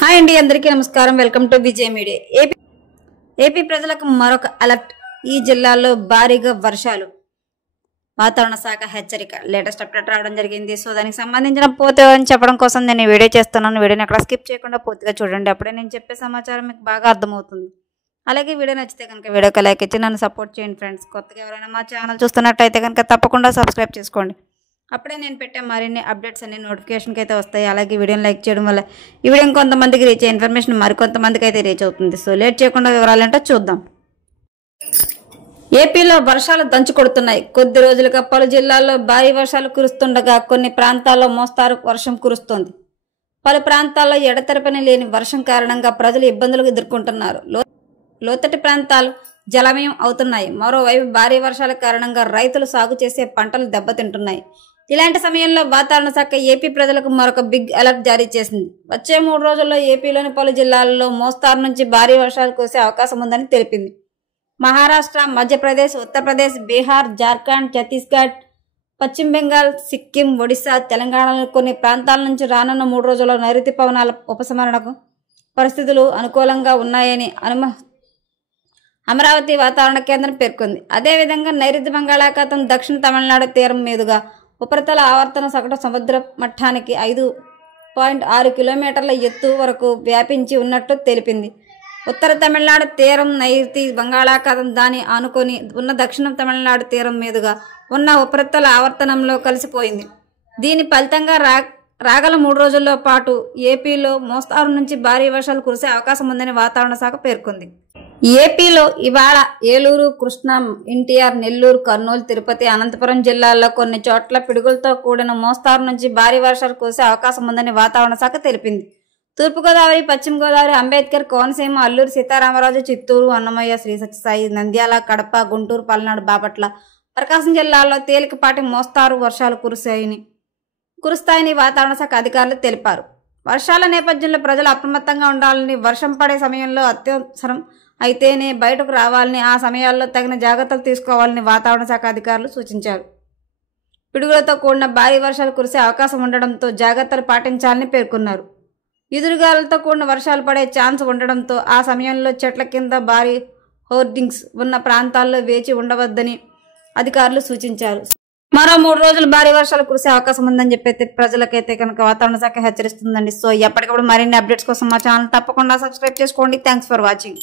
Hi అండి, అందరికీ నమస్కారం. Welcome to Vijay media. AP ప్రజలకు మరొక అలర్ట్. ఈ జిల్లాలో భారీగా వర్షాలు. వాతావరణ శాఖ హెచ్చరిక. లేటెస్ట్ అప్డేట్ రావడం జరిగింది. సో దానికి సంబంధించిన పూర్తి అని చెప్పడం కోసం నేను ఈ వీడియో చేస్తున్నాను. వీడియోని ఎక్కడ స్కిప్ చేయకుండా పూర్తిగా చూడండి. అప్పుడే నేను చెప్పే సమాచారం మీకు బాగా అర్థమవుతుంది. అలాగే వీడియో నచ్చితే కనుక వీడియోకి లైక్ ఇచ్చి నన్ను సపోర్ట్ చేయండి ఫ్రెండ్స్. కొత్తగా ఎవరైనా మా ఛానల్ చూస్తున్నట్టయితే కనుక తప్పకుండా సబ్స్క్రైబ్ చేసుకోండి. అప్పుడే నేను పెట్టే మరిన్ని అప్డేట్స్ అన్ని నోటిఫికేషన్కి అయితే వస్తాయి. అలాగే వీడియోని లైక్ చేయడం వల్ల ఈ వీడియో ఇంకొంతమందికి రీచ్ అయ్యే ఇన్ఫర్మేషన్ మరికొంతమందికి అయితే రీచ్ అవుతుంది. సో లేట్ చేయకుండా వివరాలంటే చూద్దాం. ఏపీలో వర్షాలు దంచు కొడుతున్నాయి. కొద్ది రోజులుగా పలు జిల్లాల్లో భారీ వర్షాలు కురుస్తుండగా కొన్ని ప్రాంతాల్లో మోస్తారు వర్షం కురుస్తోంది. పలు ప్రాంతాల్లో ఎడతెరపని లేని వర్షం కారణంగా ప్రజలు ఇబ్బందులు ఎదుర్కొంటున్నారు. లోతట్టు ప్రాంతాలు జలమయం అవుతున్నాయి. మరోవైపు భారీ వర్షాల కారణంగా రైతులు సాగు చేసే పంటలు దెబ్బతింటున్నాయి. ఇలాంటి సమయంలో వాతావరణ శాఖ ఏపీ ప్రజలకు మరొక బిగ్ అలర్ట్ జారీ చేసింది. వచ్చే 3 రోజుల్లో ఏపీలోని పలు జిల్లాల్లో మోస్తారు నుంచి భారీ వర్షాలు కురిసే అవకాశం ఉందని తెలిపింది. మహారాష్ట్ర, మధ్యప్రదేశ్, ఉత్తరప్రదేశ్, బీహార్, జార్ఖండ్, ఛత్తీస్గఢ్, పశ్చిమ బెంగాల్, సిక్కిం, ఒడిశా, తెలంగాణలోని కొన్ని ప్రాంతాల నుంచి రానున్న 3 రోజుల్లో నైరుతి పవనాల ఉపశమనకు పరిస్థితులు అనుకూలంగా ఉన్నాయని అమరావతి వాతావరణ కేంద్రం పేర్కొంది. అదేవిధంగా నైరుతి బంగాళాఖాతం దక్షిణ తమిళనాడు తీరం మీదుగా ఉపరితల ఆవర్తన సగటు సముద్ర మట్టానికి 5.6 కిలోమీటర్ల ఎత్తు వరకు వ్యాపించి ఉన్నట్టు తెలిపింది. ఉత్తర తమిళనాడు తీరం నైరుతి బంగాళాఖాతం దాని ఆనుకొని ఉన్న దక్షిణ తమిళనాడు తీరం మీదుగా ఉన్న ఉపరితల ఆవర్తనంలో కలిసిపోయింది. దీని ఫలితంగా రాగల 3 రోజుల్లో పాటు ఏపీలో మోస్తారు నుంచి భారీ వర్షాలు కురిసే అవకాశం ఉందని వాతావరణ శాఖ పేర్కొంది. ఏపీలో ఇవాళ ఏలూరు, కృష్ణా, ఎన్టీఆర్, నెల్లూరు, కర్నూలు, తిరుపతి, అనంతపురం జిల్లాల్లో కొన్ని చోట్ల పిడుగులతో కూడిన మోస్తారు నుంచి భారీ వర్షాలు కురిసే అవకాశం ఉందని వాతావరణ శాఖ తెలిపింది. తూర్పుగోదావరి, పశ్చిమ గోదావరి, అంబేద్కర్, కోనసీమ, అల్లూరు సీతారామరాజు, చిత్తూరు, అన్నమయ్య, శ్రీ సత్యసాయి, నంద్యాల, కడప, గుంటూరు, పల్నాడు, బాపట్ల, ప్రకాశం జిల్లాల్లో తేలికపాటి మోస్తారు వర్షాలు కురుస్తాయని వాతావరణ శాఖ అధికారులు తెలిపారు. వర్షాల నేపథ్యంలో ప్రజలు అప్రమత్తంగా ఉండాలని, వర్షం పడే సమయంలో అత్యవసరం అయితేనే బయటకు రావాలని, ఆ సమయాల్లో తగిన జాగ్రత్తలు తీసుకోవాలని వాతావరణ శాఖ అధికారులు సూచించారు. పిడుగులతో కూడిన భారీ వర్షాలు కురిసే అవకాశం ఉండడంతో జాగ్రత్తలు పాటించాలని పేర్కొన్నారు. ఎదురుగాలులతో కూడిన వర్షాలు పడే ఛాన్స్ ఉండడంతో ఆ సమయంలో చెట్ల కింద భారీ హోర్డింగ్స్ ఉన్న ప్రాంతాల్లో వేచి ఉండవద్దని అధికారులు సూచించారు. మరో 3 రోజులు భారీ వర్షాలు కురిసే అవకాశం ఉందని చెప్పైతే ప్రజలకైతే కనుక వాతావరణ శాఖ హెచ్చరిస్తుందండి. సో ఎప్పటికప్పుడు మరిన్ని అప్డేట్స్ కోసం మా ఛానల్ తప్పకుండా సబ్స్క్రైబ్ చేసుకోండి. Thanks for watching.